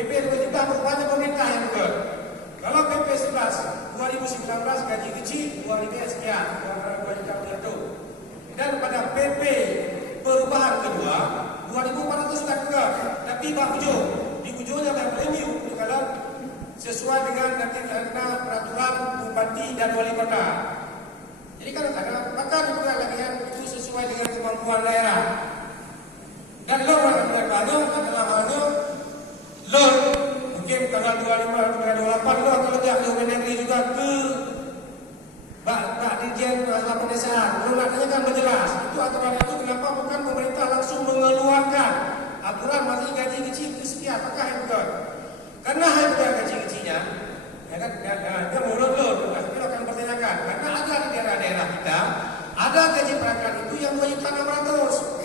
PP itu juga merupakan pemerintah yang buat. Kalau PP 11 2019 gaji kecil 2.000 sekian, 2 juta itu. Dan pada PP perubahan kedua 2.400 sudah juga. Tapi di ujungnya ada premium kalau sesuai dengan nanti peraturan bupati dan wali kota. Jadi kalau ada maka juga lagi yang itu sesuai dengan kemampuan daerah. Dan loan adalah hanya loan mungkin tanggal 25 tanggal 28 loan kalau dia loan negeri juga ke Pak Dirjen Masalah Pedesaan. Loan adanya kan berjelas. Itu aturan itu kenapa bukan pemerintah langsung mengeluarkan aturan masih gaji kecil sekian apakah yang betul? Karena hanya gaji kecilnya ya kan dia menurut loan kita akan pertanyakan karena ada di daerah-daerah kita ada gaji perangkat itu yang 2.600.000.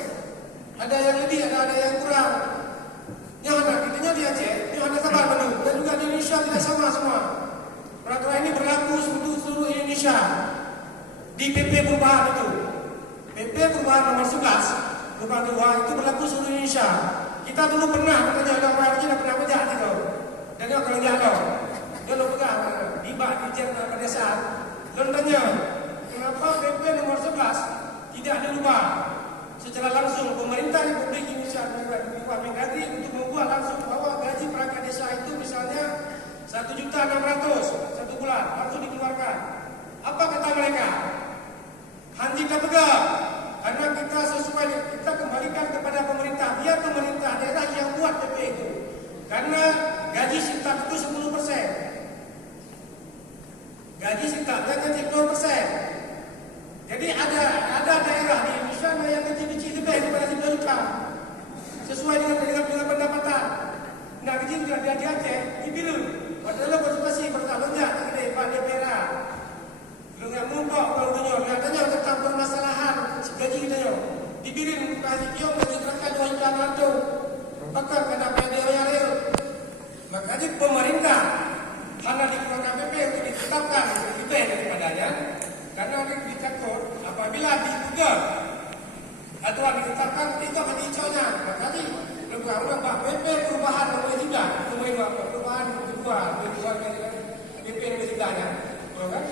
Ada yang lebih, ada yang kurang. Yang ada kitanya di Aceh, yang ada kabar baru. Dan juga di Indonesia tidak sama semua. Peraturan ini berlaku untuk seluruh Indonesia. Di PP perubahan itu. PP perubahan nomor 11 perubahan 2 itu berlaku seluruh Indonesia. Kita dulu pernah katanya ada orang Aceh dah pernah kerja gitu. Dan dia kalau jatuh, dia lo pegang di bak Dirjen Pedesaan. Dan tanya, kenapa PP nomor 11 tidak dirubah? Secara langsung pemerintah Republik Indonesia membuat Mendagri untuk membuat langsung bahwa gaji perangkat desa itu misalnya 1.600.000 satu bulan langsung dikeluarkan. Apa kata mereka? Hanya kita pegang karena kita sesuai kita kembalikan kepada pemerintah biar pemerintah daerah yang buat PP itu. Karena gaji sintap itu 10%. Gaji sintapnya kan 10%. Jadi ada daerah di Indonesia yang kecil-kecil lebih daripada 10 juta. Sesuai dengan pendapatan. Nah, kecil juga di Aceh, di biru. Padahal konsultasi pertama lonjak di Pak DPRA. Belum yang mumpok kalau tunjuk. Katanya tentang permasalahan gaji kita yo. Di biru kasih yo menjelaskan 2 juta mantu. Bahkan kena PDO yang real. Makanya pemerintah karena dikeluarkan PP untuk ditetapkan kita yang daripadanya. Karena ada dikatur apabila diduga aturan ditetapkan itu akan diconya. Makanya orang Pak PP perubahan nomor 3 perubahan kedua PP nomor 3-nya. Kan?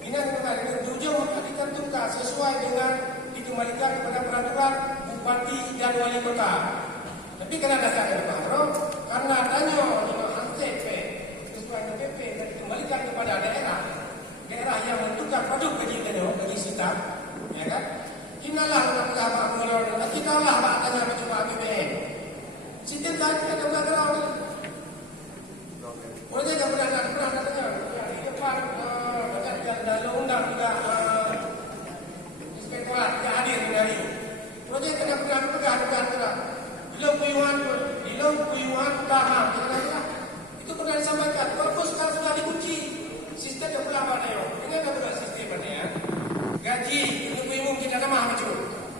Ini dengan tujuan untuk dicantumkan sesuai dengan dikembalikan kepada peraturan bupati dan wali kota. Tapi karena dasarnya Pak Bro, karena adanya PP sesuai dengan PP dan dikembalikan kepada daerah yang menentukan produk gaji sintap, ya kan? Kinalah agama mengelola, kinalah Pak tanya mencoba APBN. Sistem tadi ada berapa? Boleh tak pernah tanya? Di depan dalam undang juga inspektorat yang hadir dari. Proyek kena pegang. Hilang kuyuan tahap. Itu pernah disampaikan. Walaupun sekarang sudah dikunci. Sistem yang berapa ada yo? Ini ada berapa sistem ada ya? Gaji untuk umum kita tambah macam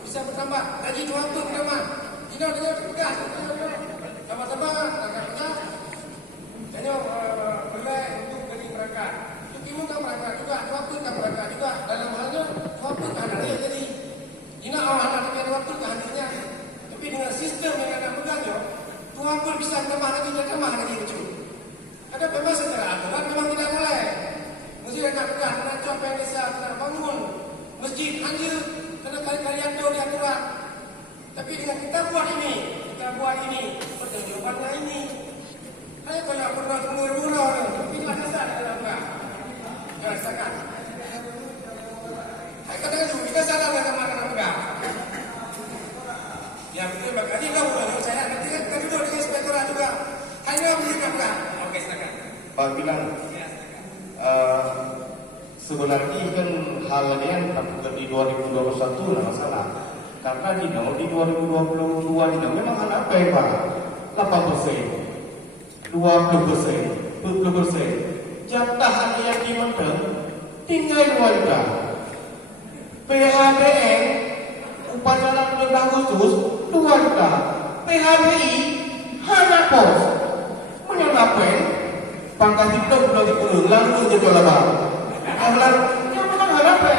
bisa bertambah. Gaji tuan tu bertambah. Kita ada tugas. Tambah-tambah agak banyak. Jadi boleh untuk gaji mereka. Untuk umum kan mereka juga waktu kan mereka juga dalam halnya waktu kan ada yang jadi. Ini awal ada waktu kehadirnya. Tapi dengan sistem yang ada pegang yo, tuan pun bisa tambah lagi macam. Ada memang secara aturan memang tidak boleh. Mesti ada pegang dengan coba yang bisa kita bangun masjid hanya karena kalian tahu di aturan. Tapi dengan kita buat ini pertanggungjawabannya ini. Saya banyak pernah murah-murah tapi tidak dasar dalam enggak. Jangan rasakan. Saya katakan dulu kita salah sama enggak. Ya betul makanya tahu kalau saya nanti kan kedua dengan inspektorat juga hanya menyiapkan. Oke silakan. Pak bilang sebenarnya kan hal yang di 2021 tidak masalah karena di 2022 tidak memang ada apa ya Pak 8%, 20%, 20%. Jatah yang dimenang tinggal 2 juta. PHBN upacara bulan Agustus 2 juta. PHBI hanya pos menyenapai pangkat hidup belum dikurung langsung jadi olahraga. Ahlan yang memang harapan.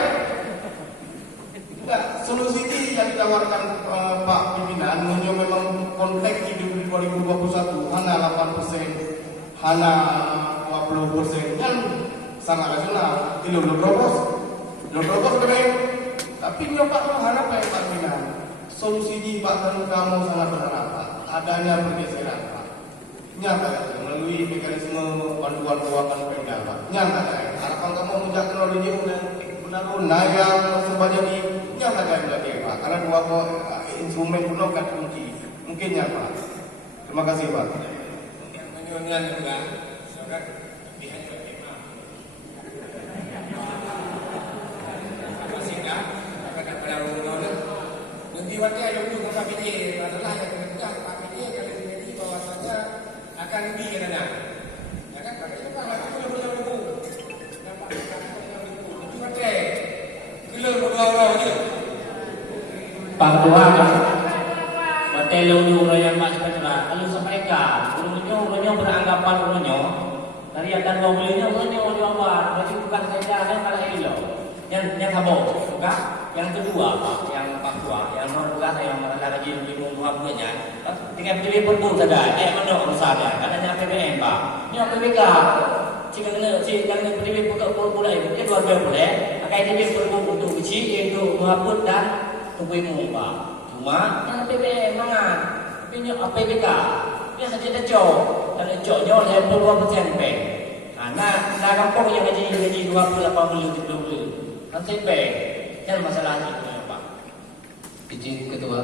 Enggak, solusi ini yang ditawarkan Pak Pimpinan memang konteks hidup di 2021 hana 8%, hana 20%, kan sangat rasional. Itu lo berobos keren. Tapi nyoba hana apa ya Pak Minan? Solusi di Pak kamu sangat berharap adanya pergeseran Pak. Nyata melalui mekanisme panduan keuangan Pemda Pak. Nyata harapan kamu menjadi teknologi benar-benar yang sebanyak ini nyata berarti Pak. Karena dua instrumen penuh kan kunci. Mungkin ya Pak. Terima kasih Pak. Yang menyuruhnya juga, saudara pihak juga apa sih dah? Akan pada rumah nanti waktu ada dulu Pak PD masalah yang kena Pak PD kalau jadi bahwasanya akan lebih katanya. Ya kan katanya Pak itu yang punya buku. Nampak itu pakai gila berdua aja. Pak Ketua, Matelo dulu yang Mas Petra, kalau sampaikan, ulunyo beranggapan ulunyo dari akan mobilnya ulunyo jawab, berarti bukan saja yang kalah ilo, yang kabur, bukan? Yang kedua Pak, yang Pak Ketua, yang bukan yang lagi lebih menghambatnya, tinggal pilih perbu saja, mana urusannya, katanya APBN Pak, ini APBK, jika pilih pula itu, dia dua boleh, akan pilih perbu untuk uji, untuk menghapus dan tunggu Pak. Cuma yang APBN mangan, tapi ini APBK, ini saja dah jauh, dan jauhnya 22% pay. Nah, kampung yang gaji 28 nanti pay, yang masalah itu Pak. Izin Ketua.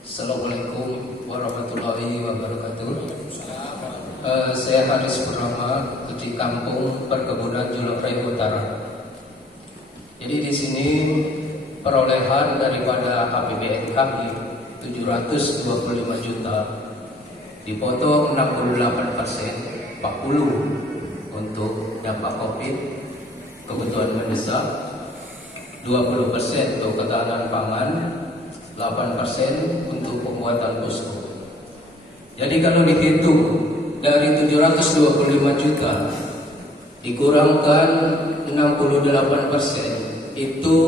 Assalamualaikum warahmatullahi wabarakatuh. Saya Haris Purnama di Kampung Perkebunan Julokrai Utara. Jadi di sini perolehan daripada APBN kami 725 juta, dipotong 68%, 40 untuk dampak COVID, kebutuhan mendesak, 20% untuk ketahanan pangan, 8% untuk pembuatan posko. Jadi kalau dihitung dari 725 juta dikurangkan 68%, itu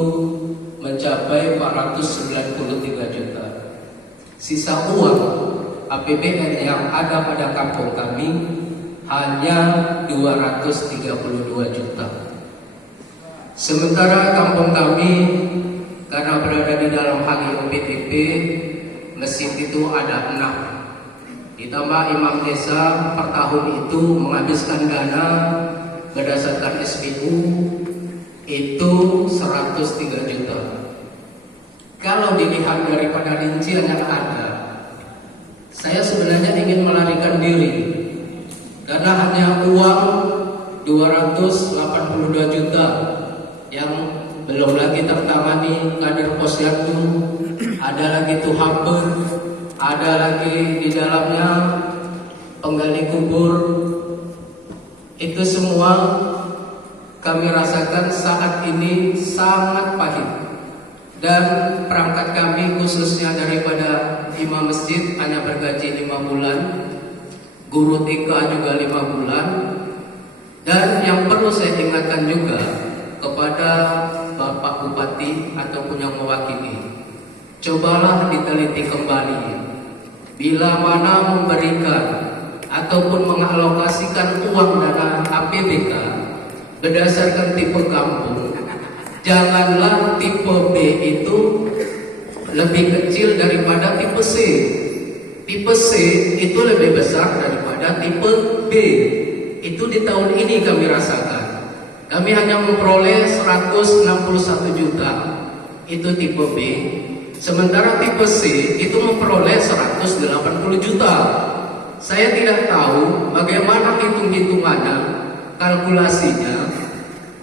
mencapai 493 juta. Sisa uang APBN yang ada pada kampung kami hanya 232 juta. Sementara kampung kami karena berada di dalam HGOPTP, mesin itu ada 6. Ditambah imam desa per tahun itu menghabiskan dana berdasarkan SPU itu 103 juta. Kalau dilihat daripada rincian yang ada, saya sebenarnya ingin melarikan diri karena hanya uang 282 juta yang belum lagi tertangani kader posyandu, ada lagi tuhaper, ada lagi di dalamnya penggali kubur. Itu semua kami rasakan saat ini sangat pahit. Dan perangkat kami khususnya daripada imam masjid hanya bergaji 5 bulan, guru TK juga 5 bulan. Dan yang perlu saya ingatkan juga kepada Bapak Bupati ataupun yang mewakili, cobalah diteliti kembali bila mana memberikan ataupun mengalokasikan uang dana APBK berdasarkan tipe kampung, janganlah tipe B itu lebih kecil daripada tipe C. Tipe C itu lebih besar daripada tipe B. Itu di tahun ini kami rasakan. Kami hanya memperoleh 161 juta. Itu tipe B. Sementara tipe C itu memperoleh 180 juta. Saya tidak tahu bagaimana hitung-hitungannya, kalkulasinya,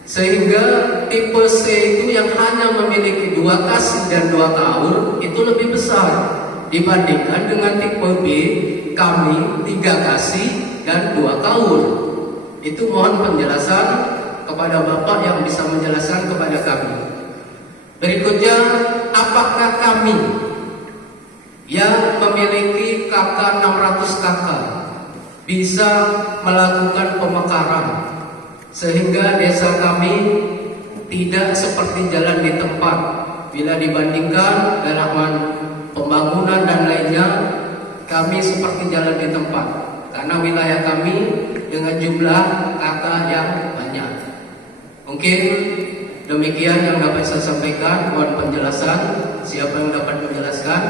sehingga tipe C itu yang hanya memiliki 2 kasih dan 2 tahun itu lebih besar dibandingkan dengan tipe B kami 3 kasih dan 2 tahun. Itu mohon penjelasan kepada Bapak yang bisa menjelaskan kepada kami. Berikutnya, apakah kami yang memiliki KK 600 KK bisa melakukan pemekaran sehingga desa kami tidak seperti jalan di tempat bila dibandingkan dalam pembangunan dan lainnya, kami seperti jalan di tempat karena wilayah kami dengan jumlah kata yang banyak. Mungkin demikian yang dapat saya sampaikan. Mohon penjelasan. Siapa yang dapat menjelaskan?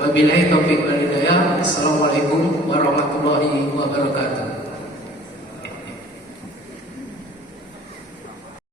Wabillahi taufiq wal hidayah. Assalamualaikum warahmatullahi